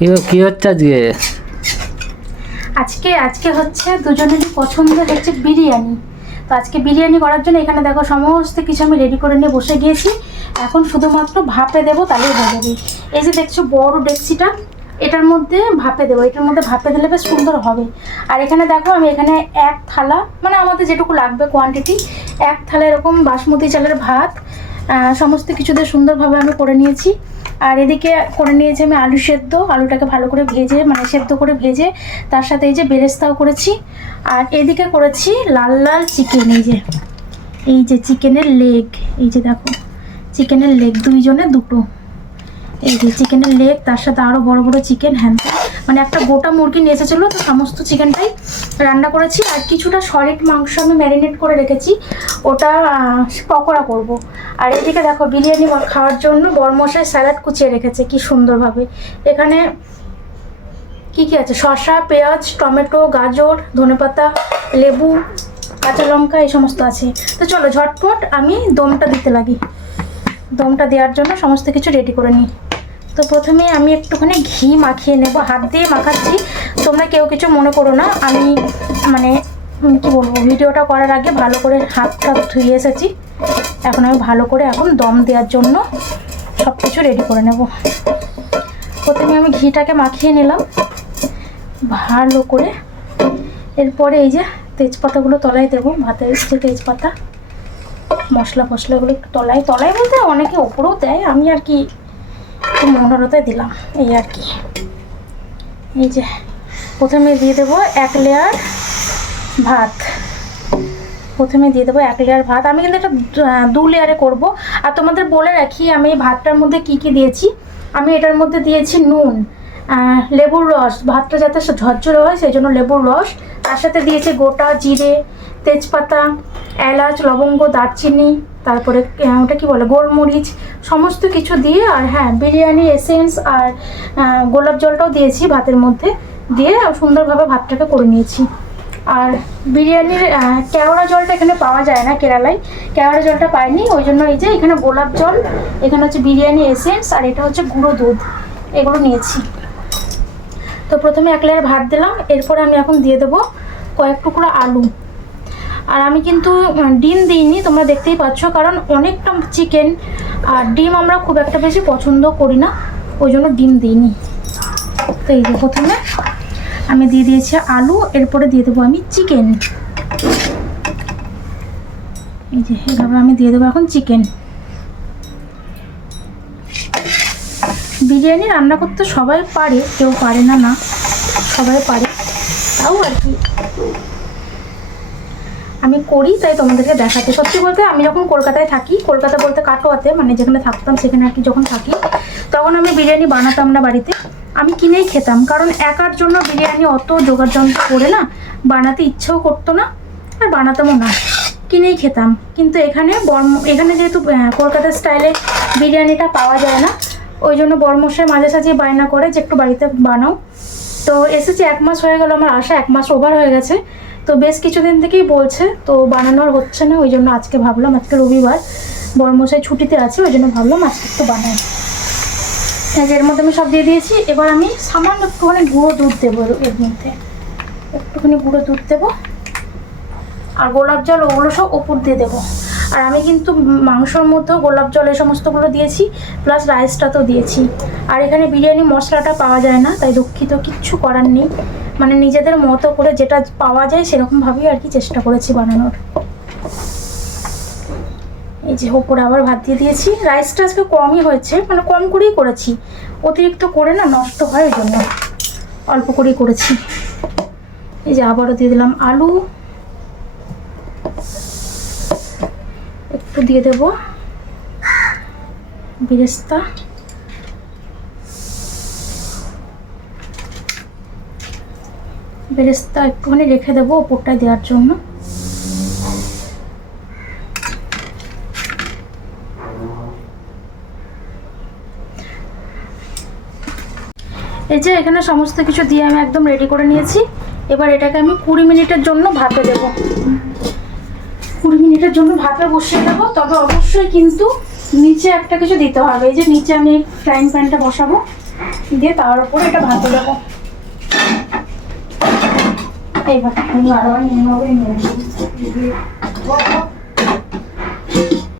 কি হচ্ছে আজকে? আজকে হচ্ছে দুজনেরই পছন্দের হচ্ছে বিরিয়ানি। তো আজকে বিরিয়ানি করার জন্য এখানে দেখো সমস্ত কিছু আমি রেডি করে নিয়ে বসে গিয়েছি। এখন শুধুমাত্র ভাপে দেবো, তাহলেই হয়ে যাবে। এই যে দেখছো বড় ডেকচিটা, এটার মধ্যে ভাপে দেবো। এটার মধ্যে ভাপে দিলে বেশ সুন্দর হবে। আর এখানে দেখো আমি এখানে এক থালা, মানে আমাদের যেটুকু লাগবে কোয়ান্টিটি, এক থালা এরকম বাসমতি চালের ভাত সমস্ত কিছু দিয়ে সুন্দরভাবে আমি করে নিয়েছি। আর এদিকে করে নিয়েছি আমি আলু সেদ্ধ। আলুটাকে ভালো করে ভেজে, মানে সেদ্ধ করে ভেজে, তার সাথে এই যে বেরেস্তাও করেছি। আর এদিকে করেছি লাল লাল চিকেন। এই যে চিকেনের লেগ, এই যে দেখো চিকেনের লেগ, দুইজনে দুটো। এই যে চিকেনের লেগ, তার সাথে আরও বড় বড় চিকেন, হ্যাঁ মানে একটা গোটা মুরগি নিয়ে এসেছিলো, তো সমস্ত চিকেনটাই রান্না করেছি। আর কিছুটা সলিড মাংস আমি ম্যারিনেট করে রেখেছি, ওটা পকোড়া করব। আর এদিকে দেখো বিরিয়ানি খাওয়ার জন্য বরমশাই স্যালাড কুচিয়ে রেখেছে কি সুন্দরভাবে। এখানে কি কি আছে, শসা, পেঁয়াজ, টমেটো, গাজর, ধনেপাতা, লেবু, কাঁচা লঙ্কা, এই সমস্ত আছে। তো চলো ঝটপট আমি দমটা দিতে লাগি। দমটা দেওয়ার জন্য সমস্ত কিছু রেডি করে নিই। তো প্রথমে আমি একটুখানি ঘি মাখিয়ে নেব, হাত দিয়ে মাখাচ্ছি, তোমরা কেউ কিছু মনে করো না। আমি মানে কি বলবো, ভিডিওটা করার আগে ভালো করে হাতটা ধুয়ে এসেছি। এখন আমি ভালো করে এখন দম দেওয়ার জন্য সব কিছু রেডি করে নেব। প্রথমে আমি ঘিটাকে মাখিয়ে নিলাম ভালো করে। এরপরে এই যে তেজপাতাগুলো তলায় দেবো, ভাতের যে তেজপাতা, মশলা ফসলাগুলো একটু তলায় বলতে অনেকে ওপরেও দেয়, আমি আর কি মনোরতায় দিলাম এই আর কি। এই যে প্রথমে দিয়ে দেবো এক লেয়ার ভাত। আমি কিন্তু এটা 2 লেয়ারে করব। আর তোমাদের বলে রাখি আমি এই ভাতটার মধ্যে কি কি দিয়েছি। আমি এটার মধ্যে দিয়েছি নুন, লেবুর রস, ভাতটা যাতে ঝরঝরে হয় সেই জন্য লেবুর রস। তার সাথে দিয়েছি গোটা জিরে, তেজপাতা, এলাচ, লবঙ্গ, দারচিনি, তারপরে ওটা কি বলে গোলমরিচ, সমস্ত কিছু দিয়ে। আর হ্যাঁ, বিরিয়ানি এসেন্স আর গোলাপ জলটাও দিয়েছি ভাতের মধ্যে, দিয়ে সুন্দরভাবে ভাতটাকে করে নিয়েছি। আর বিরিয়ানির কেওড়া জলটা এখানে পাওয়া যায় না, কেরালায় কেওড়া জলটা পাইনি, ওই জন্য এই যে এখানে গোলাপ জল, এখানে হচ্ছে বিরিয়ানি এসেন্স, আর এটা হচ্ছে গুঁড়ো দুধ, এগুলো নিয়েছি। তো প্রথমে এক লেয়ার ভাত দিলাম, এরপরে আমি এখন দিয়ে দেবো কয়েক টুকরো আলু। আর আমি কিন্তু ডিম দিইনি, তোমরা দেখতেই পাচ্ছ, কারণ অনেকটা চিকেন আর ডিম আমরা খুব একটা বেশি পছন্দ করি না, ওই জন্য ডিম দিইনি। তো এই যে প্রথমে আমি দিয়ে দিয়েছি আলু, এরপরে দিয়ে দেবো আমি চিকেন। এই যে এভাবে আমি দিয়ে দেবো এখন চিকেন। বিরিয়ানি রান্না করতে সবাই পারে, কেউ পারে না, না সবাই পারে, তাও আর কি আমি করি, তাই তোমাদেরকে দেখাতে। সত্যি বলতে আমি যখন কলকাতায় থাকি, কলকাতা বলতে কাটোয়াতে, মানে যেখানে থাকতাম সেখানে আর কি, যখন থাকি তখন আমি বিরিয়ানি বানাতাম না বাড়িতে, আমি কিনেই খেতাম। কারণ একার জন্য বিরিয়ানি অত জোগাড় যন্ত্র করে না বানাতে ইচ্ছেও করতো না, আর বানাতামও না, কিনেই খেতাম। কিন্তু এখানে যেহেতু কলকাতার স্টাইলে বিরিয়ানিটা পাওয়া যায় না, ওই জন্য বরমশাই মাঝে সাঝে বায়না করে যে একটু বাড়িতে বানাও। তো এসেছি 1 মাস হয়ে গেল, আমার আসা 1 মাস ওভার হয়ে গেছে। তো বেশ কিছুদিন থেকেই বলছে, তো বানানো আর হচ্ছে না, ওই জন্য আজকে ভাবলাম, আজকে রবিবার, বরমশাই ছুটিতে আছে, ওই জন্য ভাবলাম আজকে একটু বানাই। এর মধ্যে আমি সব দিয়ে দিয়েছি। এবার আমি সামান্য একটুখানি গুঁড়ো দুধ দেবো, এর মধ্যে একটুখানি গুঁড়ো দুধ দেবো, আর গোলাপ জল ওগুলো সব ওপর দিয়ে দেবো। আর আমি কিন্তু মাংসর মধ্যেও গোলাপ জল এই সমস্তগুলো দিয়েছি, প্লাস রাইসটাতেও দিয়েছি। আর এখানে বিরিয়ানি মশলাটা পাওয়া যায় না, তাই দুঃখিত, কিচ্ছু করার নেই। মানে নিজেদের মতো করে যেটা পাওয়া যায় সেরকমভাবেই আর কি চেষ্টা করেছি বানানোর। এই যে ওপরে আবার ভাত দিয়ে দিয়েছি। রাইসটা আজকে কমই হয়েছে, মানে কম করেই করেছি, অতিরিক্ত করে না নষ্ট হয়, ওই জন্য অল্প করেই করেছি। এই যে আবারও দিয়ে দিলাম আলু, একটু দিয়ে দেবো বেরেস্তা, একটুখানি রেখে দেবো ওপরটায় দেওয়ার জন্য। এই যে এখানে সমস্ত কিছু দিয়ে আমি একদম রেডি করে নিয়েছি। এবার এটাকে আমি 20 মিনিটের জন্য ভাপে দেবো। 20 মিনিটের জন্য ভাপে বসিয়ে দেবো। তবে অবশ্যই কিন্তু নিচে একটা কিছু দিতে হবে। এই যে নিচে আমি ফ্রাইং প্যানটা বসাবো, দিয়ে তার উপরে এটা ভাতে দেবো। এইভাবে আমি আরো নিয়ে নেবো।